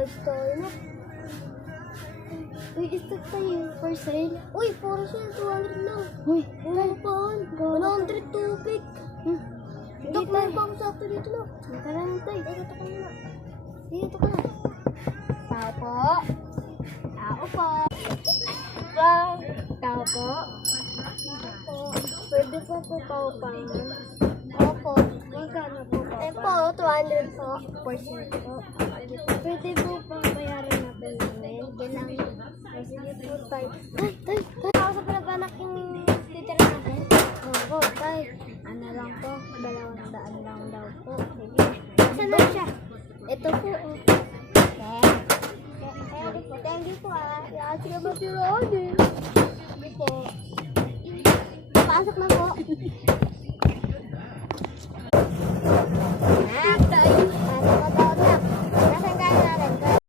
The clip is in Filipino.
Store na. Uy, stock tayo. For sale. Uy, for sale. 200 lang. Uy, ano pa? 100 tubig. Dok, meron pa ako sakto dito na. Tara na tayo. Dito ka na. Dito ka na. Tao po. Tao po. Tao po. Pwede po po paupangan. Opo. Magkano po po? Eh po, 200 po. Portion po. Pwede po pang bayaran natin namin. Ganang. Sige po tayo. Tay. Ako sa pinag-anak yung titira natin. Opo, tay. Ano lang po? 200 lang daw po. Sige. Saan na siya? Ito po. Thank you po ah. Sige ba si Rodin? Sige po. Pasok na po.